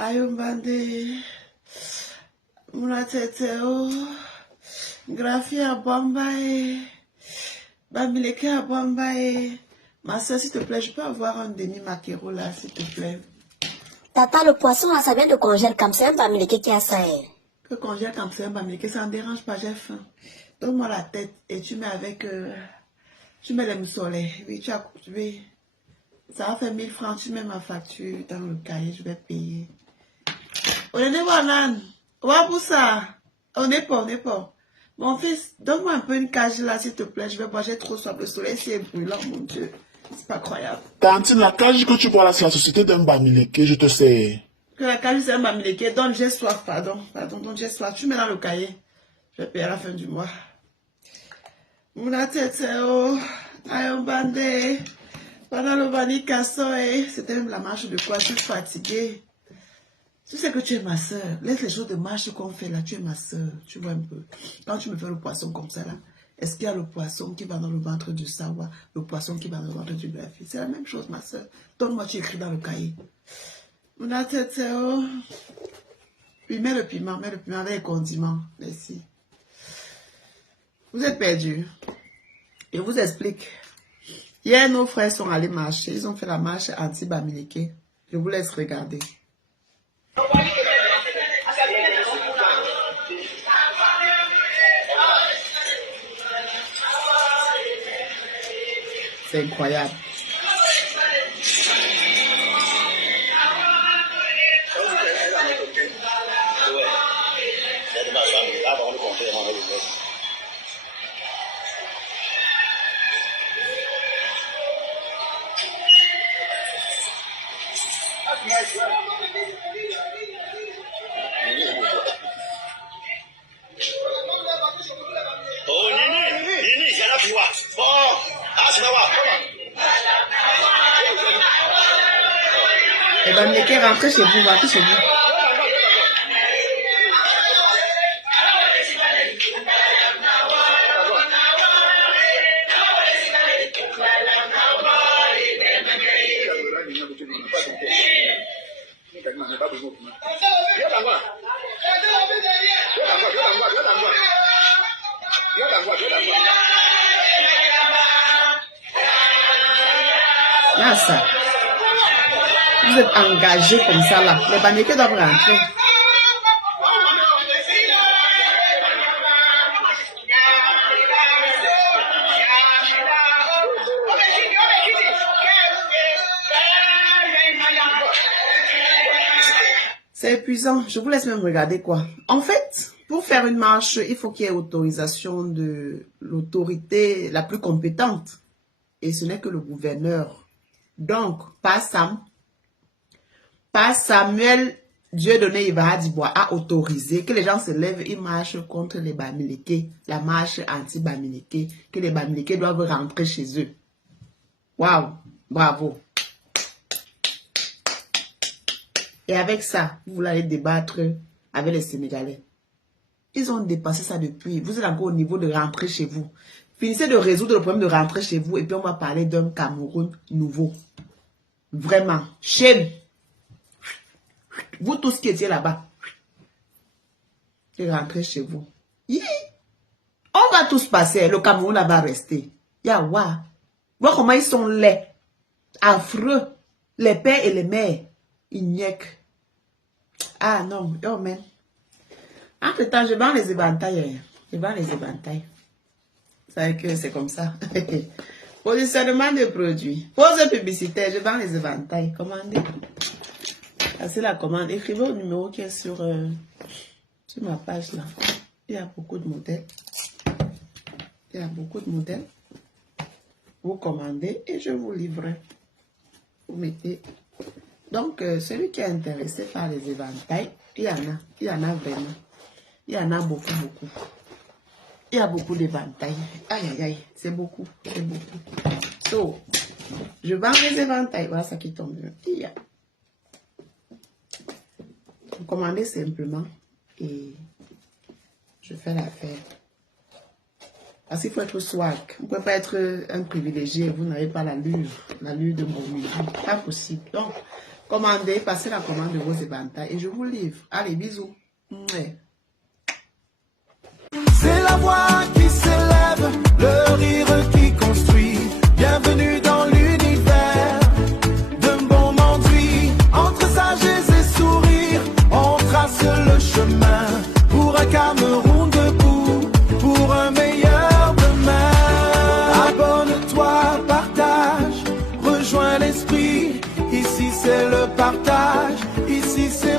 Ayombande, Munateteo, Graphie à Bambaye, Bamileke à Bambaye. Ma soeur, s'il te plaît, je peux avoir un demi-maquereau là, s'il te plaît. Tata, le poisson, là, ça vient de congèle comme ça, un Bamileke qui a ça. Que congèle comme ça, un Bamileke, ça ne dérange pas, j'ai faim. Donne-moi la tête et tu mets avec... tu mets les moussolets. Oui, oui. Ça va faire 1000 francs, tu mets ma facture dans le cahier, je vais payer. On est voilà. Waboussa. On n'est pas. Mon fils, donne-moi un peu une cage là, s'il te plaît. Je vais boire, j'ai trop soif. Le soleil ici est brûlant, mon Dieu. C'est pas croyable. Tantine, la cage que tu bois là, c'est la société d'un Bamileke, je te sais. Que la cage, c'est un Bamileke. Donc, j'ai soif, pardon, donc j'ai soif. Tu mets dans le cahier. Je vais payer à la fin du mois. Mouna Teteo, Ayombande, pendant le Bani Kassoe, c'était même la marche de quoi? Je suis fatiguée. Tu sais que tu es ma soeur. Laisse les jours de marche qu'on fait là, tu es ma soeur. Tu vois un peu. Quand tu me fais le poisson comme ça là, est-ce qu'il y a le poisson qui va dans le ventre du Sawa, le poisson qui va dans le ventre du Graphie? C'est la même chose, ma soeur. Donne-moi, tu écris dans le cahier. Mouna Teteo. Puis mets le piment avec les condiments. Merci. Vous êtes perdus. Je vous explique. Hier, nos frères sont allés marcher. Ils ont fait la marche anti-Bamileke. Je vous laisse regarder. C'est incroyable. Et Bamileke, rentrez chez vous, rentrez chez vous. Là, ça. Vous êtes engagés comme ça là. Les Bamileke doivent rentrer. C'est épuisant. Je vous laisse même regarder quoi. En fait, pour faire une marche, il faut qu'il y ait autorisation de l'autorité la plus compétente. Et ce n'est que le gouverneur. Donc, pas Samuel Dieudonné Ibarra Dibois a autorisé que les gens se lèvent et marchent contre les Bamileke, la marche anti-Bamileke, que les Bamileke doivent rentrer chez eux. Waouh, bravo. Et avec ça, vous voulez aller débattre avec les Sénégalais. Ils ont dépassé ça depuis. Vous êtes encore au niveau de rentrer chez vous. Finissez de résoudre le problème de rentrer chez vous et puis on va parler d'un Cameroun nouveau. Vraiment. Shame. Vous tous qui étiez là-bas. Et rentrez chez vous. Yeah. On va tous passer. Le Cameroun va rester. Yawa. Vois comment ils sont laids. Affreux. Les pères et les mères. Ignaques. Ah non. Oh man. Entre-temps, je vends les éventails. Je vends les éventails. Vous savez que c'est comme ça. Positionnement de produits. Pose publicitaire. Je vends les éventails. Commandez. C'est la commande. Écrivez au numéro qui est sur ma page là. Il y a beaucoup de modèles. Il y a beaucoup de modèles. Vous commandez et je vous livre. Vous mettez. Donc, celui qui est intéressé par les éventails, il y en a. Il y en a vraiment. Il y en a beaucoup. Il y a beaucoup d'éventails. Aïe, aïe, aïe. C'est beaucoup. C'est beaucoup. So, je vends les éventails. Voilà ça qui tombe. Il y a. Vous commandez simplement et je fais l'affaire. Parce qu'il faut être swag. Vous ne pouvez pas être un privilégié, vous n'avez pas l'allure de mon milieu. Pas possible. Donc, Commandez, passez la commande de vos éventails et je vous livre. Allez, bisous. Mouais. C'est la voix qui s'élève, le rire qui construit. Bienvenue dans l'univers d'un bon enduit. Entre sagesse et sourire, on trace le chemin pour un Cameroun debout, pour un meilleur demain. Abonne-toi, partage, rejoins l'esprit. Ici c'est le partage, ici c'est